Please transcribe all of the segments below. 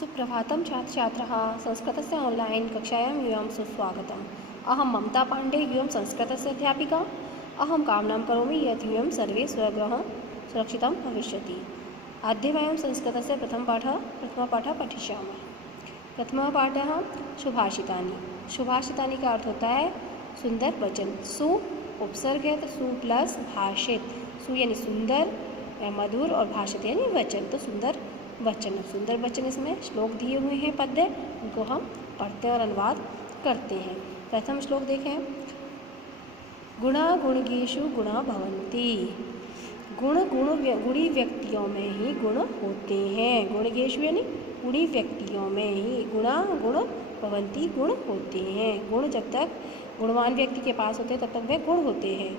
सुप्रभातं छात्रछात्राः संस्कृतस्य ऑनलाइन कक्षायां यूयं सुस्वागतम्। अहं ममता पाण्डे यूयं संस्कृतस्य अध्यापिका। अहं कामनां करोमि यत् यूयं सर्वे स्वगृहं सुरक्षितं भविष्यति। अद्य वयं संस्कृतस्य प्रथमपाठः पठिष्यामः। प्रथमः पाठः सुभाषितानि। सुभाषितानि का अर्थ होता है सुंदर वचन। सु उपसर्ग है तो सु प्लस भाषित। सु यानी सुंदर, मधुर और भाषित यानी वचन, तो सुंदर वचन। सुंदर वचन इसमें श्लोक दिए हुए हैं पद्य, उनको हम पढ़ते और अनुवाद करते हैं। प्रथम श्लोक देखें। गुणा गुणगेषु गुणा भवन्ति। गुणी व्यक्तियों में ही गुण होते हैं। गुणगेषु यानी गुणी व्यक्तियों में ही गुण भवन्ति गुण होते हैं। गुण जब तक गुणवान व्यक्ति के पास होते हैं तब तक वे गुण होते हैं।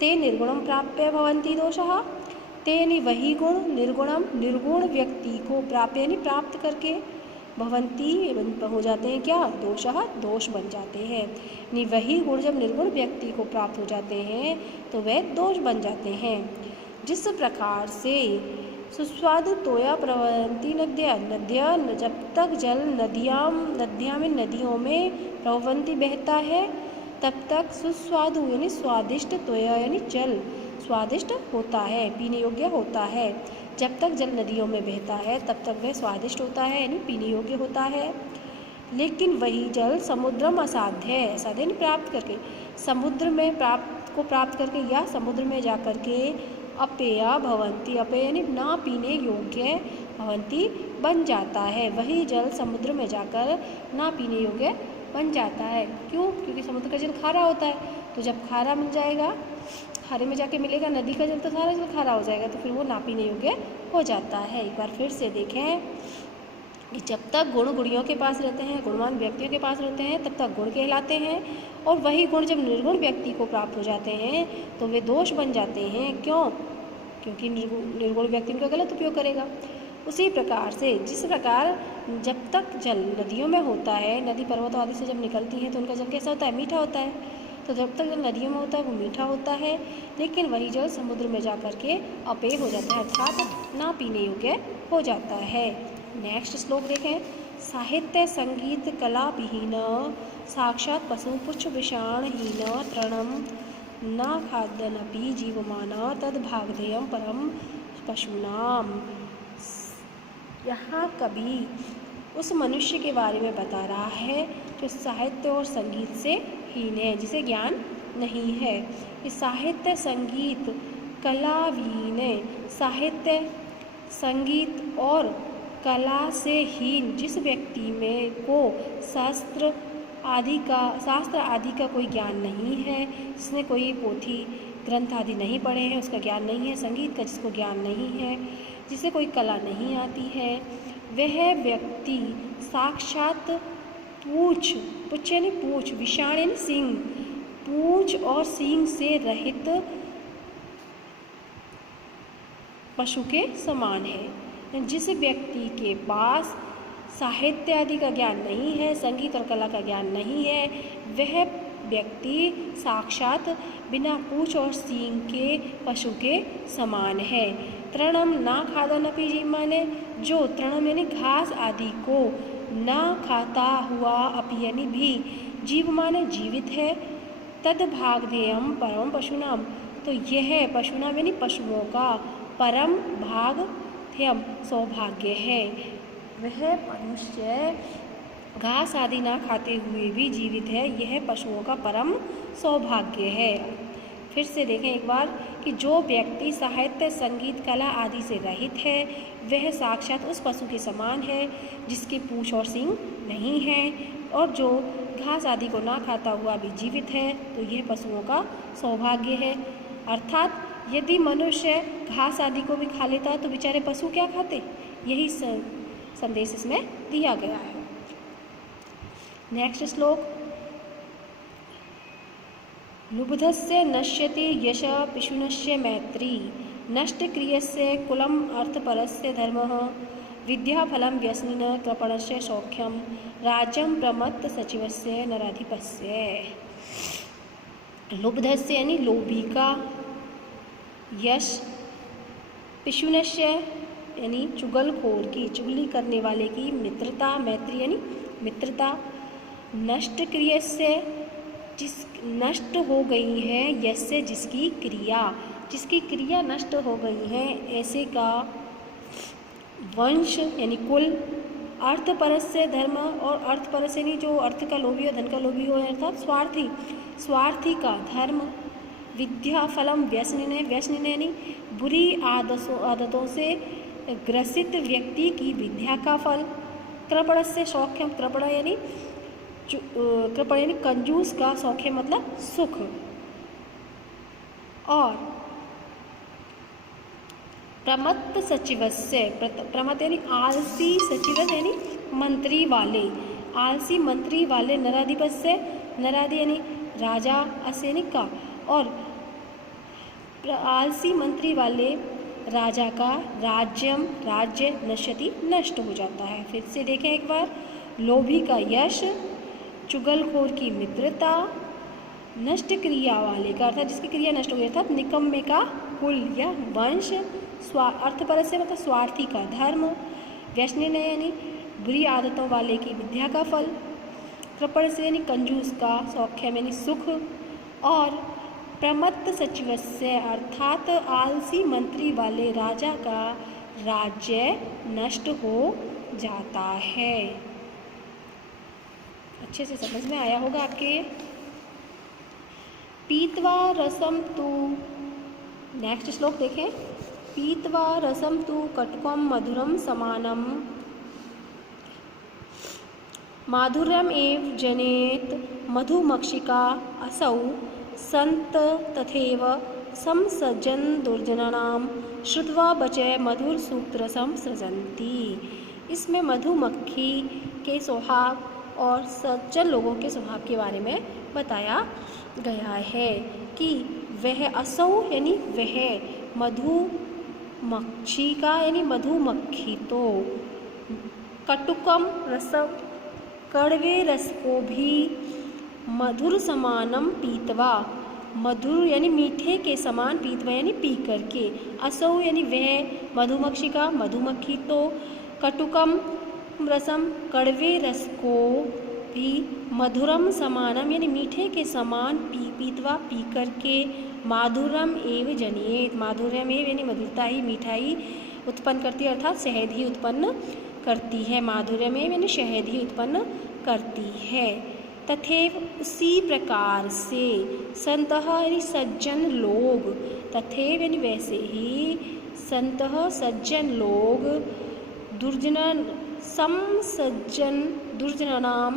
ते निर्गुणम प्राप्य भवन्ति दोषः। ते यानी वही गुण, निर्गुणम निर्गुण व्यक्ति को प्राप्य यानी प्राप्त करके, भवंती हो जाते हैं क्या, दोषः दोष बन जाते हैं। यानी वही गुण जब निर्गुण व्यक्ति को प्राप्त हो जाते हैं तो वे दोष बन जाते हैं। जिस प्रकार से सुस्वादु तोया प्रवहन्ति नद्या, जब तक जल नदियों में प्रवहन्ति बहता है तब तक सुस्वादु यानी स्वादिष्ट, तोया यानी जल स्वादिष्ट होता है, पीने योग्य होता है। जब तक जल नदियों में बहता है तब तक वह स्वादिष्ट होता है यानी पीने योग्य होता है। लेकिन वही जल समुद्रम असाध्य है, असाध्य यानी प्राप्त करके, समुद्र में प्राप्त करके या समुद्र में जा कर के अपेया भवंती, अपेय यानी ना पीने योग्य, भवंती बन जाता है। वही जल समुद्र में जाकर ना पीने योग्य बन जाता है। क्यों? क्योंकि समुद्र का जल खारा होता है, तो जब खारा मिल जाएगा, खारे में जाके मिलेगा नदी का जल, तो सारा जल खारा हो जाएगा, तो फिर वो ना पीने योग्य हो जाता है। एक बार फिर से देखें कि जब तक गुण गुणियों के पास रहते हैं, गुणवान व्यक्तियों के पास रहते हैं, तब तक गुण कहलाते हैं। और वही गुण जब निर्गुण व्यक्ति को प्राप्त हो जाते हैं तो वे दोष बन जाते हैं। क्यों? क्योंकि निर्गुण व्यक्ति उनका गलत उपयोग करेगा। उसी प्रकार से जिस प्रकार जब तक जल नदियों में होता है, नदी पर्वतों आदि से जब निकलती हैं तो उनका जल कैसा होता है, मीठा होता है। तो जब तक जल नदियों में होता है वो मीठा होता है, लेकिन वही जल समुद्र में जा कर के अपेय हो जाता है, अर्थात ना पीने योग्य हो जाता है। नेक्स्ट श्लोक देखें। साहित्य संगीत कला विहीन, साक्षात पशु पुच्छ विषाणहीन, तृणम न खाद्यनपि जीवमान, तद भागधेयम परम पशूनाम। यहाँ कवि उस मनुष्य के बारे में बता रहा है जो साहित्य और संगीत से हीन है, जिसे ज्ञान नहीं है। कि साहित्य संगीत कला विहीन है। साहित्य संगीत और कला से हीन जिस व्यक्ति में को शास्त्र आदि का कोई ज्ञान नहीं है, जिसने कोई पोथी ग्रंथ आदि नहीं पढ़े हैं, उसका ज्ञान नहीं है। संगीत का जिसको ज्ञान नहीं है, जिसे कोई कला नहीं आती है, वह व्यक्ति साक्षात पुच्छ यानी पूछ, विषाण यानी सींग, पूछ और सींग से रहित पशु के समान है। जिस व्यक्ति के पास साहित्य आदि का ज्ञान नहीं है, संगीत और कला का ज्ञान नहीं है, वह व्यक्ति साक्षात बिना पूछ और सींग के पशु के समान है। तृणम ना खादनपि जीवमाने, जो तृणम यानी घास आदि को ना खाता हुआ, अपि यानी भी, जीवमाने जीवित है, तद भागधेयम परम पशुनाम, तो यह पशुनाम यानी पशुओं का परम भागधेयम सौभाग्य है। वह मनुष्य घास आदि ना खाते हुए भी जीवित है, यह पशुओं का परम सौभाग्य है। फिर से देखें एक बार कि जो व्यक्ति साहित्य संगीत कला आदि से रहित है, वह साक्षात उस पशु के समान है जिसके पूँछ और सींग नहीं है, और जो घास आदि को ना खाता हुआ भी जीवित है, तो यह पशुओं का सौभाग्य है। अर्थात यदि मनुष्य घास आदि को भी खा लेता तो बेचारे पशु क्या खाते, यही संदेश इसमें दिया गया है। नेक्स्ट श्लोक। लुब्धस्य नश्यति यश पिशुनस्य मैत्री, नष्ट क्रियस्य कुलम अर्थपरस्य धर्मः, विद्याफलं व्यसनिन कृपणस्य सौख्यम, राज्यं प्रमत्त सचिवस्य नराधिपस्य। लुब्धस्य यानी लोभी का, यश पिशुनस्य यानी चुगलखोर की, चुगली करने वाले की, मित्रता, मैत्री यानी मित्रता, नष्ट क्रियस्य, जिस नष्ट हो गई है, यस्य जिसकी क्रिया नष्ट हो गई है, ऐसे का, वंश यानी कुल, अर्थपरस्य धर्म, और अर्थपरस्य यानी जो अर्थ का लोभी हो, धन का लोभी हो, अर्थात स्वार्थी का धर्म, विद्या फलम व्यसनिने यानी बुरी आदतों से ग्रसित व्यक्ति की विद्या का फल, कृपणस्य सौख्यम, कृपण यानी कंजूस का, सौख्य मतलब सुख, और प्रमत्त सचिवस्य, प्रमत्त यानी आलसी, सचिव यानी मंत्री वाले, आलसी मंत्री वाले, नराधिपस्य, नराधि यानी राजा, अस्य यानी का, और आलसी मंत्री वाले राजा का राज्य नश्यति नष्ट हो जाता है। फिर से देखें एक बार, लोभी का यश, चुगलखोर की मित्रता, नष्ट क्रिया वाले का अर्थात जिसकी क्रिया नष्ट हो गई, अर्थात निकम्मे का कुल या वंश, अर्थपरस्य मतलब स्वार्थी का धर्म, व्यसनिने यानी बुरी आदतों वाले की विद्या का फल, कृपण से यानी कंजूस का, सौख्यम यानी सुख, और प्रमत्त सचिवस्य अर्थात आलसी मंत्री वाले राजा का राज्य नष्ट हो जाता है। अच्छे से समझ में आया होगा आपके। पीत्वा रसम तु, नेक्स्ट श्लोक देखें, पीत्वा रसम तु कटुकम मधुरम समानम, माधुर्यम एव जनेत मधुमक्षिका असौ संत तथैव समसज्जन दुर्जनानाम श्रुत्वा बचय मधुर सूक्तरसम सृजन्ति। इसमें मधुमक्खी के स्वभाव और सज्जन लोगों के स्वभाव के बारे में बताया गया है कि वह असौ यानी वह, मधुमक्षिका यानी मधुमक्खी तो, कटुकम रसम कड़वे रस को भी, मधुर समानम पीतवा, मधुर यानी मीठे के समान, पीतवा यानी पी करके, असौ यानी वह मधुमक्षिका मधुमक्खी तो, कटुकम रसम कड़वे रस को भी, मधुरम समानम यानी मीठे के समान, पीतवा पी करके, माधुर्यम एव जनिएत, माधुर्यम एव यानी मधुरता ही, मिठाई उत्पन्न करती है, अर्थात शहद ही उत्पन्न करती है, माधुर्यम एव यानी शहद ही उत्पन्न करती है। तथैव उसी प्रकार से, संतः यानी सज्जन लोग, तथैव यानी वैसे ही, संतः सज्जन लोग, दुर्जन समसज्जन दुर्जनानाम,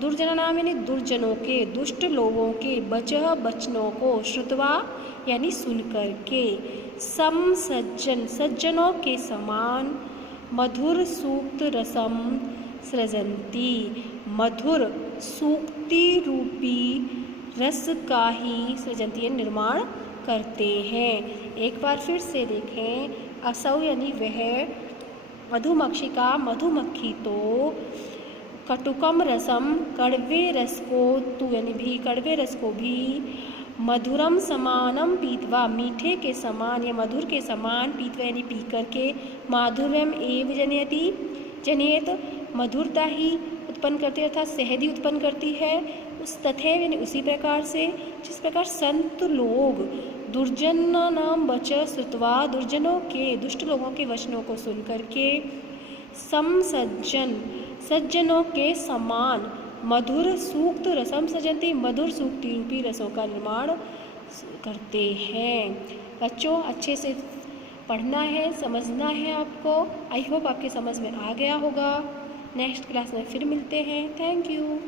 दुर्जनानाम यानी दुर्जनों के, दुष्ट लोगों के, बचह वचनों को, श्रुत्वा यानी सुनकर के, समसज्जन सज्जनों के समान, मधुर सूक्त रसम सृजन्ति, मधुर सूक्ति रूपी रस का ही सृजन्ति निर्माण करते हैं। एक बार फिर से देखें, असौ यानी वह, मधुमक्षिका मधुमक्खी तो, कटुकम रसम कड़वे रस को, तू यानी भी कड़वे रस को भी, मधुरम समानम पीतवा मीठे के समान या मधुर के समान, पीतवा यानी पी करके, माधुर्यम एव जनयति जनियत मधुरता ही उत्पन्न करती है, अर्थात शहद ही उत्पन्न करती है, उस तथैव यानी उसी प्रकार से, जिस प्रकार संत लोग दुर्जनानाम वचः श्रुत्वा, दुर्जनों के दुष्ट लोगों के वचनों को सुन करके, समसज्जन सज्जनों के समान, मधुर सूक्त रसम सृजन्ति मधुर सूक्ति रूपी रसों का निर्माण करते हैं। बच्चों अच्छे से पढ़ना है, समझना है आपको। आई होप आपके समझ में आ गया होगा। नेक्स्ट क्लास में फिर मिलते हैं। Thank you.